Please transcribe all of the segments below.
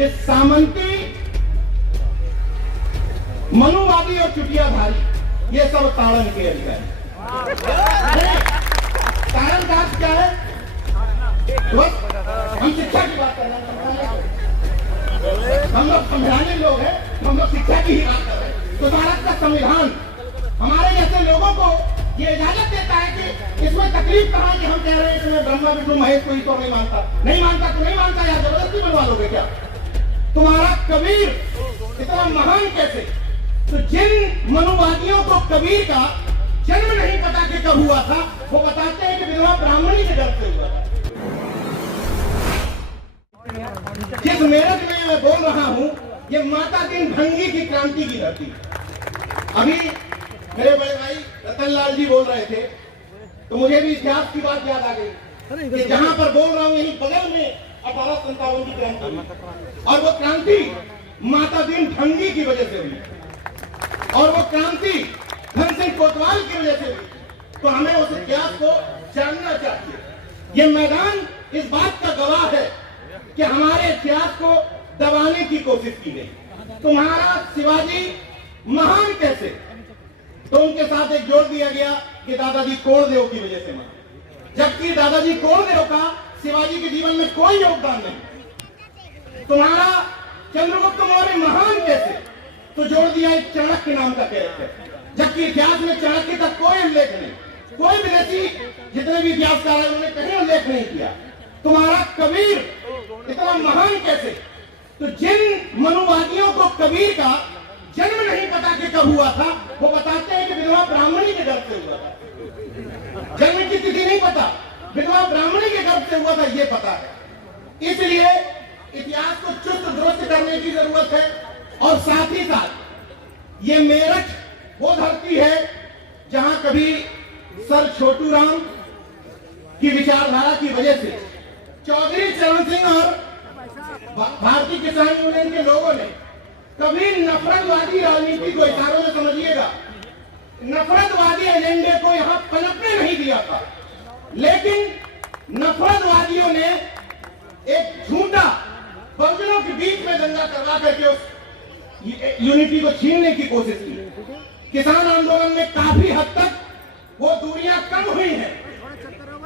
कि सामंती, मनुवादी और चुटियाधारी ये सब ताड़न के अधिकारी। ताड़न का अर्थ क्या है? हम शिक्षा की बात कर रहे हैं, हम लोग समझाने लोग हैं, हम लोग शिक्षा की ही बात कर रहे हैं। तो भारत का संविधान हमारे जैसे लोगों को ये इजाजत देता है कि इसमें तकलीफ कहाँ कि हम कह रहे हैं इसमें ब्रह्मा विष्णु महेश कोई तो नहीं मानता तो नहीं मानता यार, जबरदस्ती बनवा लोगे क्या? तुम्हारा कबीर इतना महान कैसे? तो जिन मनुवादियों को कबीर का जन्म नहीं पता कि कब हुआ था, वो बताते हैं कि विधवा ब्राह्मणी के घर से हुआ था। जिस मेरठ में मैं बोल रहा हूं, ये माता दिन भंगी की क्रांति की धरती। अभी मेरे बड़े भाई रतनलाल जी बोल रहे थे तो मुझे भी इतिहास की बात याद आ गई कि जहां पर बोल रहा हूं यही बगल में 1857 की क्रांति, और वो क्रांति माता दिन भंगी की वजह से हुई, और वो क्रांति धन सिंह कोतवाल की वजह से हुई। तो हमें उस इतिहास को जानना चाहिए। ये मैदान इस बात का गवाह है कि हमारे इतिहास को दबाने की कोशिश की गई। तुम्हारा शिवाजी महान कैसे? तो उनके साथ एक जोड़ दिया गया कि दादाजी कोणदेव की वजह से महान, जबकि दादाजी कोणदेव का शिवाजी के जीवन में कोई योगदान नहीं। तुम्हारा चंद्रगुप्त मौर्य महान कैसे? तो जोड़ दिया एक चाणक्य नाम का कैरेक्टर, जबकि इतिहास में चाणक्य का कोई उल्लेख नहीं। कोई विदेशी जितने भी इतिहासकार हैं उन्होंने कहीं उल्लेख नहीं किया। तुम्हारा कबीर इतना महान कैसे? तो जिन मनुवादियों को कबीर का जन्म नहीं पता कि कब हुआ था, वो बताते हैं कि विधवा ब्राह्मणी के गर्भ से हुआ था। जन्म की तिथि नहीं पता, विधवा ब्राह्मणी के गर्भ से हुआ था ये पता है। इसलिए इतिहास को चुस्त दुरुस्त करने की जरूरत है। और साथ ही साथ ये मेरठ वो धरती है जहां कभी सर छोटू राम की विचारधारा की वजह से चौधरी चरण सिंह और भारतीय किसान यूनियन के लोगों ने कभी नफरतवादी राजनीति को, इशारों में समझिएगा, नफरतवादी एजेंडे को यहां पनपने नहीं दिया था। लेकिन नफरतवादियों ने एक झूठा बहुजनों के बीच में दंगा करवा करके उस यूनिटी को छीनने की कोशिश की। किसान आंदोलन में काफी हद तक वो दूरियां कम हुई हैं।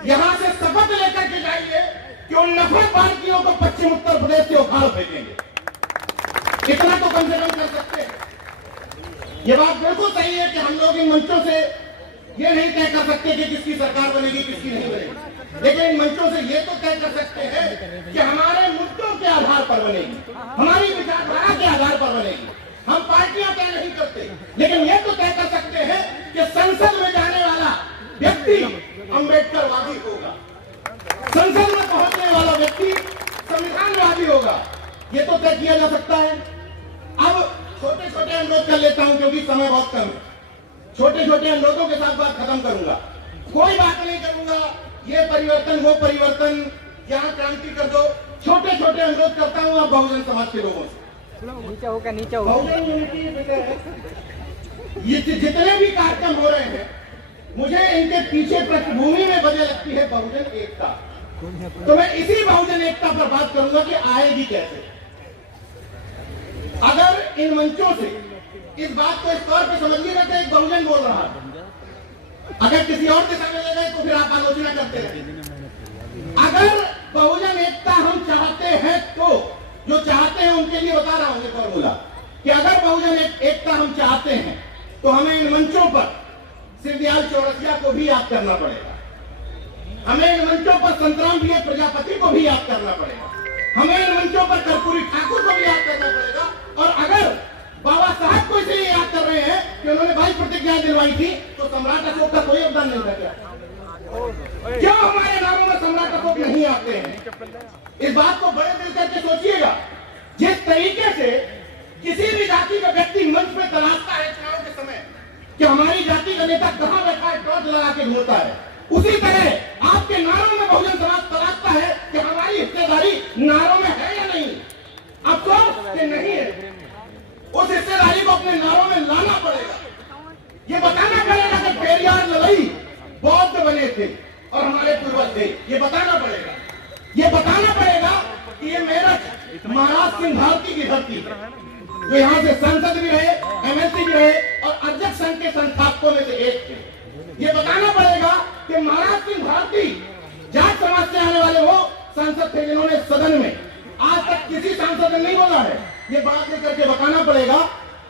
यहां से शपथ लेकर के जाइए कि उन नफरत भारतीयों को पश्चिम उत्तर प्रदेश से उखाड़ फेंकेंगे। इतना तो कम से कम कर सकते हैं। ये बात बिल्कुल सही है कि हम लोग इन मंचों से ये नहीं तय कर सकते कि किसकी सरकार बनेगी किसकी नहीं बनेगी, लेकिन इन मंचों से ये तो तय कर सकते हैं कि हमारे मुद्दों के आधार पर बनेगी, हमारी विचारधारा के आधार पर बनेगी। हम पार्टियां तय नहीं करते, लेकिन ये तो तय कर सकते हैं कि संसद में जाने वाला व्यक्ति अम्बेडकरवादी होगा, संसद में पहुंचने वाला व्यक्ति संविधानवादी होगा। ये तो तय किया जा सकता है। अब छोटे छोटे अनुरोध कर लेता हूं क्योंकि समय बहुत कम है। छोटे छोटे अनुरोधों के साथ बात खत्म करूंगा। कोई बात नहीं करूंगा ये परिवर्तन वो परिवर्तन, यहाँ क्रांति कर दो। छोटे छोटे अनुरोध करता हूँ आप बहुजन समाज के लोगों से। नीचे होगा, नीचे होगा। बहुजन यूनिटी ये जितने भी कार्यक्रम हो रहे हैं, मुझे इनके पीछे पृष्ठभूमि में वजह लगती है बहुजन एकता। तो मैं इसी बहुजन एकता पर बात करूंगा कि आएगी कैसे। अगर इन मंचों से इस बात को इस तौर पर समझिएगा कि एक बहुजन बोल रहा है, अगर किसी और दिशा में ले गए तो फिर आप आलोचना करते रहे। अगर बहुजन एकता हम चाहते हैं तो जो चाहते हैं उनके लिए बता रहा हूं ये फॉर्मूला कि अगर बहुजन एकता हम चाहते हैं तो हमें इन मंचों पर शिवदयाल चौरसिया को भी याद करना पड़ेगा, हमें इन मंचों पर संतराम प्रिय प्रजापति को भी याद करना पड़ेगा, हमें इन मंचों पर कर्पूरी ठाकुर को भी याद करना पड़ेगा। और अगर बाबा साहब को इसलिए याद कर रहे हैं कि उन्होंने 22 प्रतिज्ञाएं दिलवाई थी, तो सम्राट अशोक का कोई योगदान नहीं था क्या? क्यों हमारे नामों में सम्राट अशोक नहीं आते हैं? इस बात को बड़े दिल करके सोचिएगा। जिस तरीके से किसी भी जाति का व्यक्ति मंच में तलाशता है चुनाव के समय कि हमारी जाति का नेता कहां बैठा है, टॉर्च लगा के ढूंढता है, उसी तरह आपके नारों में बहुजन समाज तलाशता है कि हमारी हिस्सेदारी नारों में है या नहीं। अफसोस कि नहीं है। उस हिस्सेदारी को अपने नारों में लाना पड़ेगा। ये बताना पड़ेगा कि पेरियार लड़ाई बौद्ध बने थे और हमारे पूर्वज थे। ये बताना पड़ेगा। ये बताना पड़ेगा कि ये मेरठ महाराज सिंह भारती की धरती है, जो यहाँ से सांसद भी रहे, एमएलसी भी रहे और अध्यक्ष संघ के संस्थापकों में से एक थे। ये बताना पड़ेगा कि महाराज सिंह भारती जाट समाज से आने वाले वो सांसद थे जिन्होंने सदन में आज तक किसी सांसद ने नहीं बोला है। ये बात लेकर के बताना पड़ेगा।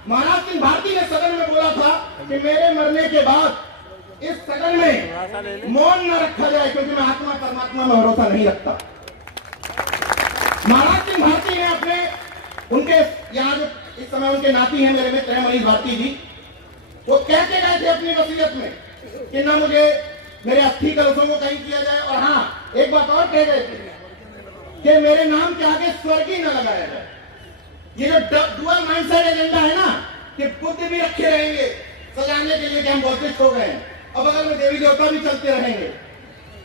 महाराज सिंह भारती ने सदन में बोला था कि मेरे मरने के बाद इस सदन में मौन न रखा जाए, क्योंकि मैं आत्मा परमात्मा में भरोसा नहीं रखता। महाराज सिंह भारती ने अपने उनके यहाँ जो इस समय उनके नाती हैं मेरे मित्र हैं मनीष भारती जी, वो कह के गए थे अपनी वसीयत में कि ना मुझे मेरे अस्थि कलशों को कहीं किया जाए, और हाँ एक बात और कह गए थे कि मेरे नाम के आगे स्वर्गीय न लगाया जाए। ये जो डुअल माइंडसेट एजेंडा है ना कि बुद्ध भी रखे रहेंगे सजाने के लिए कि हम बौद्धिस्ट हो गए हैं और बगल में देवी देवता भी चलते रहेंगे,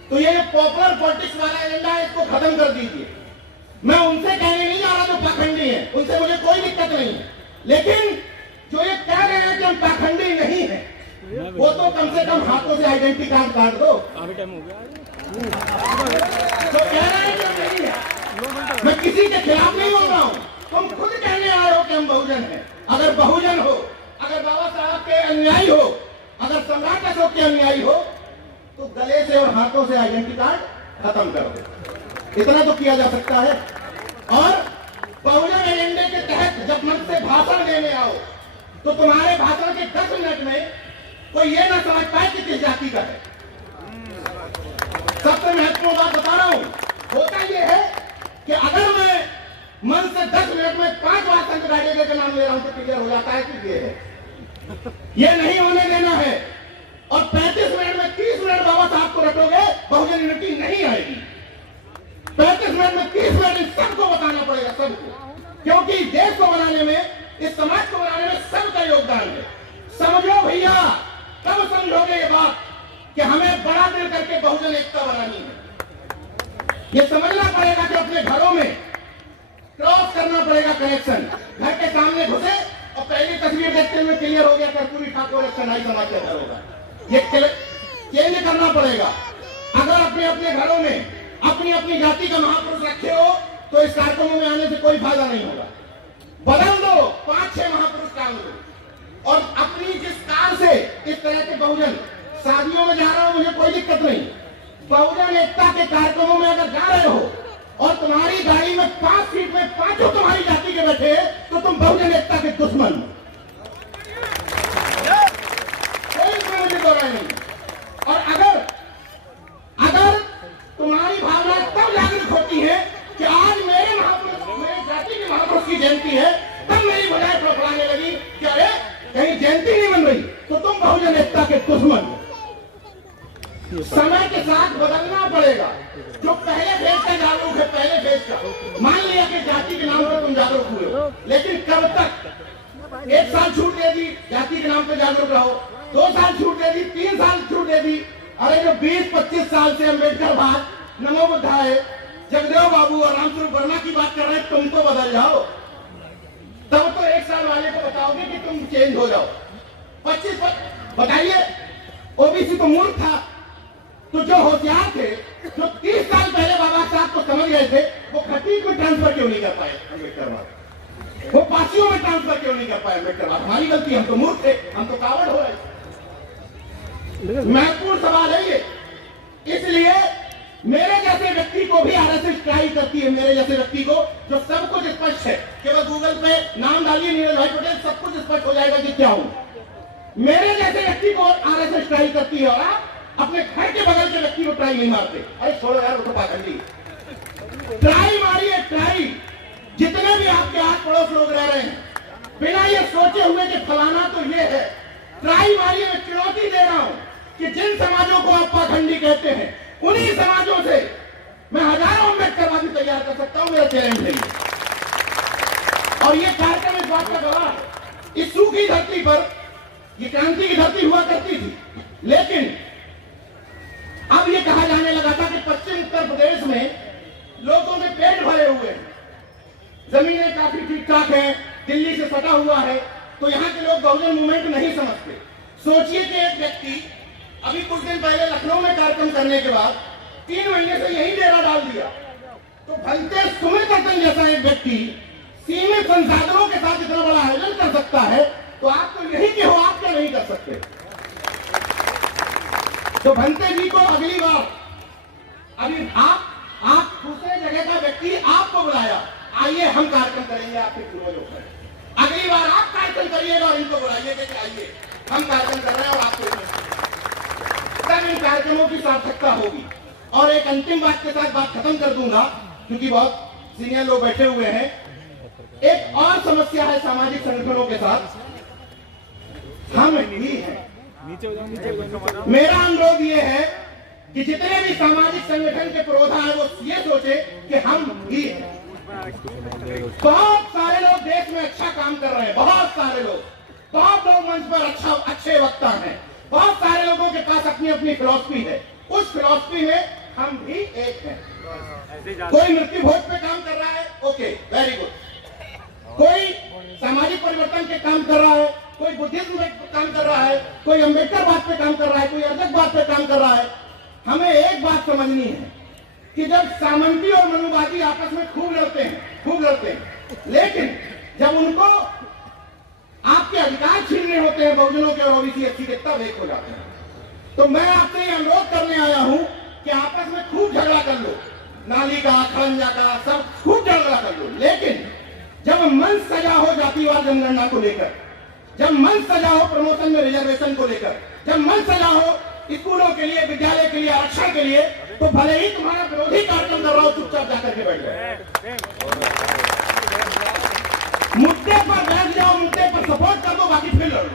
तो ये जो पॉपुलर पॉलिटिक्स वाला एजेंडा है इसको खत्म कर दीजिए। मैं उनसे कहने नहीं जा रहा जो पाखंडी है, उनसे मुझे कोई दिक्कत नहीं है, लेकिन जो ये कह रहे हैं कि हम पाखंडी नहीं है, वो तो कम से कम हाथों से आइडेंटिटी कार्ड काट दो। तो कह रहे हैं कि हम नहीं है, मैं किसी के खिलाफ नहीं बोल रहा हूँ, तुम खुद कहने आए हो कि हम बहुजन हैं। अगर बहुजन हो, अगर बाबा साहब के अनुयायी हो, अगर सम्राट अशोक के अनुयायी हो, तो गले से और हाथों से आइडेंटिटी कार्ड खत्म कर दो। इतना तो किया जा सकता है। और बहुजन एजेंडे के तहत जब मंच से भाषण देने आओ तो तुम्हारे भाषण के 10 मिनट में कोई ये ना समझ पाए कि किस जाति का है। सबसे महत्वपूर्ण बात बता रहा हूं, होता यह है कि अगर मैं मन से 10 मिनट में 5 बार संत गाड़िया का नाम ले रहा हूं तो क्लियर हो जाता है कि ये है, ये नहीं होने देना है। और 35 मिनट में 30 मिनट बाबा साहब को रखोगे, बहुजन यूनिटी नहीं आएगी। 35 मिनट में 30 मिनट इन सबको बताना पड़ेगा, सबको, क्योंकि देश को बनाने में, इस समाज को बनाने में सबका योगदान है। समझो भैया, तब समझोगे ये बात कि हमें बड़ा दिल करके बहुजन एकता बनानी है। ये समझना पड़ेगा कि अपने घरों में क्रॉस करना पड़ेगा कनेक्शन। घर के सामने घुसे और पहली तस्वीर देखते हुए क्लियर हो गया कर्पूरी ठाकुर एक सनाई समाज के घर होगा, ये चेंज करना पड़ेगा। अगर अपने अपने घरों में अपनी अपनी जाति का महापुरुष रखे हो तो इस कार्यक्रमों में आने से कोई फायदा नहीं होगा। बदल दो, 5-6 महापुरुष काम दो। और अपनी जिस कार से इस तरह के बहुजन, शादियों में जा रहा हूं मुझे कोई दिक्कत नहीं, बहुजन एकता के कार्यक्रमों में अगर जा रहे हो और तुम्हारी गाड़ी में 5 सीट में 5 तुम्हारी जाति के बैठे तो तुम बहुजन एकता के दुश्मन हो, कोई इसमें मुझे दो राय नहीं। और अगर तुम्हारी भावना तब जागृत होती है कि आज मेरे महापुरुष, मेरे जाति के महापुरुष की जयंती है, तब मेरी बजाय फड़फड़ाने लगी कि अरे कहीं जयंती नहीं बन रही, तो तुम बहुजन एकता के दुश्मन हो। समय के साथ बदलना पड़ेगा। जो पहले फेज का जागरूक है, पहले फेज का मान लिया कि जाति के नाम पर तुम जागरूक हुए हो, लेकिन कब तक? 1 साल छूट दे दी, जाति के नाम पर जागरूक रहो, 2 साल छूट दे दी, 3 साल छूट दे दी। अरे जो 20-25 साल से अम्बेडकर बात, नमो बुद्धाय, जगदेव बाबू और रामस्वरूप वर्मा की बात कर रहे हैं, तुम तो बदल जाओ। तब तो 1 साल वाले को बताओगे कि तुम चेंज हो जाओ। 25 बताइए, ओबीसी तो मूर्ख था, तो जो होशियार थे, जो 30 साल पहले बाबा साहब को समझ गए थे, वो खटीक में ट्रांसफर क्यों नहीं कर पाए अम्बेडकर बात? वो पासियों में ट्रांसफर क्यों नहीं कर पाए अम्बेडकर बात? हमारी गलती, हम तो मूर्ख थे, हम तो कावड़ हो रहे थे। महत्वपूर्ण सवाल है ये। इसलिए मेरे जैसे व्यक्ति को भी आरएसएस ट्राई करती है, मेरे जैसे व्यक्ति को जो सब कुछ स्पष्ट है, केवल गूगल पे नाम डालिए नीरज भाई पटेल, सब कुछ स्पष्ट हो जाएगा कि क्या हूं। मेरे जैसे व्यक्ति को आरएसएस ट्राई करती है और आप अपने घर के बगल के व्यक्ति को ट्राई नहीं मारते। अरे छोड़ो यार, वो तो पाखंडी। ट्राई मारिए, ट्राई। जितने भी आपके आस पड़ोस लोग रह रहे हैं, बिना ये सोचे हुए कि फलाना तो ये है, ट्राई मारिए। मैं चुनौती दे रहा हूं कि जिन समाजों को आप पाखंडी कहते हैं, उन्हीं समाजों से मैं हजारों अम्बेडकरवादी तैयार कर सकता हूं, मेरा चैलेंज है। और ये कार्यक्रम इस बात का गवाह है। इस सूखी धरती पर ये क्रांति की धरती हुआ करती थी, लेकिन अब ये कहा जाने लगा था कि पश्चिम उत्तर प्रदेश में लोगों के पेट भरे हुए हैं, जमीनें काफी ठीक ठाक हैं, दिल्ली से सटा हुआ है, तो यहाँ के लोग बहुजन मूवमेंट नहीं समझते। सोचिए कि एक व्यक्ति अभी कुछ दिन पहले लखनऊ में कार्यक्रम करने के बाद 3 महीने से यही डेरा डाल दिया, तो भलते सुमित अटन जैसा एक व्यक्ति सीमित संसाधनों के साथ इतना बड़ा आयोजन कर सकता है, तो आप तो यही के हो, आप क्या नहीं कर सकते। तो भंते जी को अगली बार, अभी आप दूसरे जगह का व्यक्ति आपको बुलाया, आइए हम कार्यक्रम करेंगे आपके पूर्वजों पर। अगली बार आप कार्यक्रम करिएगा और इनको बुलाइएगा कि आइए हम कार्यक्रम कर रहे हैं और आपको तब इन कार्यक्रमों की सार्थकता होगी। और एक अंतिम बात के साथ बात खत्म कर दूंगा, क्योंकि बहुत सीनियर लोग बैठे हुए हैं। एक और समस्या है सामाजिक संगठनों के साथ, हम ही हैं। मेरा अनुरोध ये है कि जितने भी सामाजिक संगठन के पुरोधा है वो ये सोचे कि हम ही हैं। बहुत सारे लोग देश में अच्छा काम कर रहे हैं, बहुत सारे लोग, बहुत लोग मंच पर अच्छे वक्ता हैं, बहुत सारे लोगों के पास अपनी अपनी फिलॉसफी है। उस फिलॉसफी में हम भी एक हैं। कोई मृत्यु भोज पे काम कर रहा है, ओके, वेरी गुड। कोई सामाजिक परिवर्तन के काम कर रहा है, कोई बुद्धिज्म पे काम कर रहा है, कोई अम्बेडकर बात पे काम कर रहा है, कोई अर्जक बात पे काम कर रहा है। हमें एक बात समझनी है कि जब सामंती और मनुवादी आपस में खूब लड़ते हैं, लेकिन जब उनको आपके अधिकार छीनने होते हैं बहुजनों के और ओबीसी एससी के, तब एक हो जाते हैं। तो मैं आपसे ये अनुरोध करने आया हूं कि आपस में खूब झगड़ा कर लो, नाली का, खड़ंजा का, सब खूब झगड़ा कर लो, लेकिन जब मंच सजा हो जातिवाद जनगणना को लेकर, जब मंच सजा हो प्रमोशन में रिजर्वेशन को लेकर, जब मंच सजा हो स्कूलों के लिए, विद्यालय के लिए, आरक्षण के लिए, तो भले ही तुम्हारा विरोधी कार्यक्रम कर रहा हो, चुपचाप जाकर के बैठ जाए। मुद्दे पर बैठ जाओ, मुद्दे पर सपोर्ट कर दो, बाकी फिर लड़ो।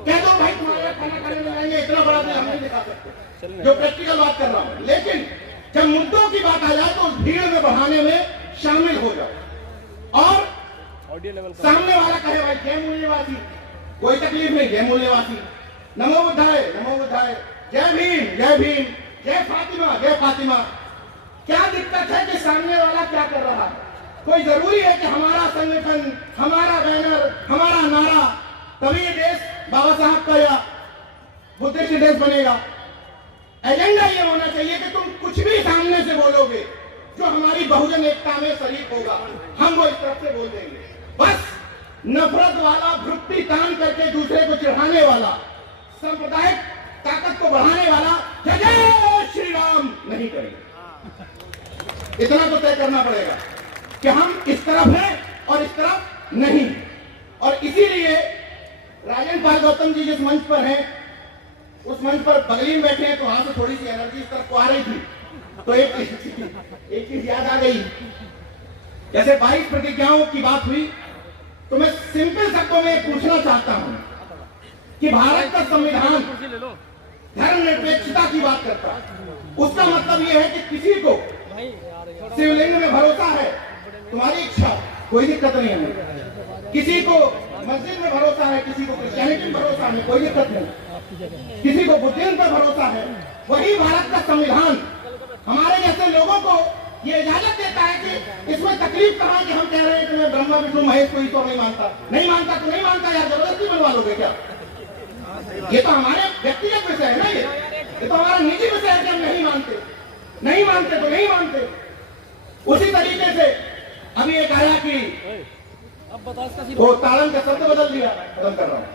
कह दो भाई तुम्हारा खाना खाने में जाएंगे, इतना बड़ा दिल हम नहीं दिखा सकते, जो प्रैक्टिकल बात कर रहा हूं। लेकिन जब मुद्दों की बात आ जाए तो उस भीड़ में बढ़ाने में शामिल हो जाओ। और सामने वाला कहे भाई जय मूल्यवासी, कोई तकलीफ नहीं, जय मूल्यवासी, नमो बुद्धाय, नमो बुद्धाय, जय भीम, जय भीम, जय फातिमा, जय फातिमा। क्या दिक्कत है कि सामने वाला क्या कर रहा है? कोई जरूरी है कि हमारा संगठन, हमारा बैनर, हमारा नारा, तभी ये देश बाबा साहब का या बुद्धिस्ट देश बनेगा? एजेंडा ये होना चाहिए कि तुम कुछ भी सामने से बोलोगे जो हमारी बहुजन एकता में शरीक होगा, हम वो इस तरफ से बोल देंगे। बस नफरत वाला, भ्रुक्ति तान करके दूसरे को चिढ़ाने वाला, सांप्रदायिक ताकत को बढ़ाने वाला जय जय श्री राम नहीं करेंगे। इतना तो तय करना पड़ेगा कि हम इस तरफ हैं और इस तरफ नहीं। और इसीलिए राजेंद्र पाल गौतम जी जिस मंच पर हैं, उस मंच पर बगली में बैठे हैं, तो वहां से थोड़ी सी एनर्जी इस तरफ को आ रही थी, तो एक चीज याद आ गई। जैसे 22 प्रतिज्ञाओं की बात हुई, तो मैं सिंपल शब्दों में पूछना चाहता हूं कि भारत का संविधान धर्मनिरपेक्षता की बात करता है। उसका मतलब यह है कि किसी को शिवलिंग में भरोसा है, तुम्हारी इच्छा, कोई दिक्कत नहीं है। किसी को मस्जिद में भरोसा है, किसी को क्रिश्चियनिटी में भरोसा है, कोई दिक्कत नहीं। किसी को बुद्धिज्म पर भरोसा है। वही भारत का संविधान हमारे जैसे लोगों को ये इजाजत देता है कि इसमें तकलीफ कहाँ है कि हम कह रहे हैं कि मैं ब्रह्मा विष्णु महेश को ईश्वर नहीं मानता। नहीं मानता तो नहीं मानता यार, जबरदस्ती बनवा लोगे क्या? ये तो हमारे व्यक्तिगत विषय है ना, ये तो हमारा निजी विषय है कि हम नहीं मानते। नहीं मानते तो नहीं मानते। उसी तरीके से अभी एक आया कि वो ताड़न का शब्द बदल दिया, खत्म कर रहा हूं।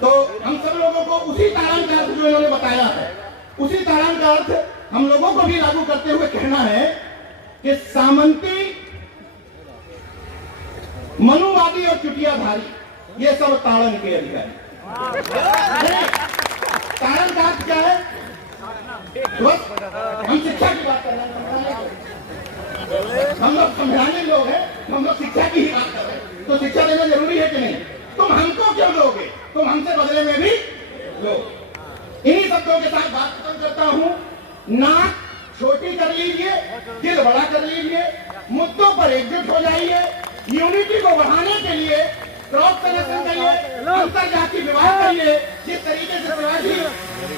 तो हम सब लोगों को उसी ताड़न का अर्थ जो इन्होंने बताया है, उसी ताड़न का अर्थ हम लोगों को भी लागू करते हुए कहना है कि सामंती, मनुवादी और चुटियाधारी ये सब ताड़न के अधिकारी। ताड़न का अर्थ क्या है? बस हम शिक्षा की बात कर रहे हैं, हम लोग समझाने लोग हैं, हम लोग शिक्षा की ही बात कर रहे हैं। तो शिक्षा देना जरूरी है कि नहीं? तुम हमको क्यों लोगे? तुम हमसे बदले में भी लो। इन्हीं शब्दों के साथ बात खत्म करता हूं। नाक छोटी कर लीजिए, दिल बड़ा कर लीजिए, मुद्दों पर एकजुट हो जाइए, यूनिटी को बढ़ाने के लिए क्रॉस कनेक्शन करिए, अंतरजातीय विवाह करिए। जिस तरीके से शिवाजी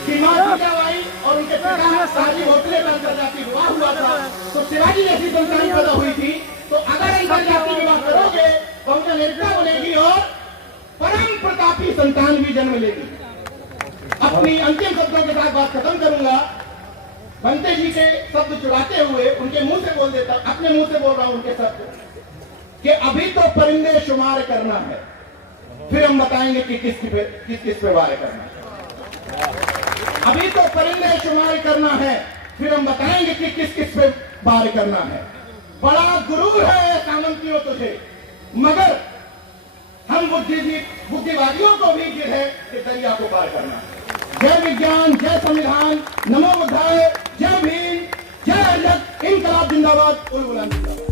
की मां सीताबाई और उनके पिता शादी होटले में अंतरजातीय विवाह हुआ था, तो शिवाजी जैसी संतान पैदा हुई थी। तो अगर अंतरजातीय विवाह करोगे, बहुजन एकता बनेगी और परम प्रतापी संतान भी जन्म लेगी। अपनी अंतिम शब्दों के साथ बात खत्म करूंगा। बनते जी के शब्द चुराते हुए उनके मुंह से बोल देता, अपने मुंह से बोल रहा हूं उनके शब्द कि अभी तो परिंदे शुमार करना है, फिर हम बताएंगे कि किस किस पे वार करना है। अभी तो परिंदे शुमार करना है, फिर हम बताएंगे कि किस किस पे वार करना है। बड़ा गुरूर है सामंतियों तुझे, मगर हम बुद्धिवादियों को भी जिद है कि दरिया को पार करना है। जय विज्ञान, जय संविधान, नमो बुद्धाय, जय भीम, जय अजत, इनकलाब जिंदाबाद, उल गुलाम जिंदाबाद।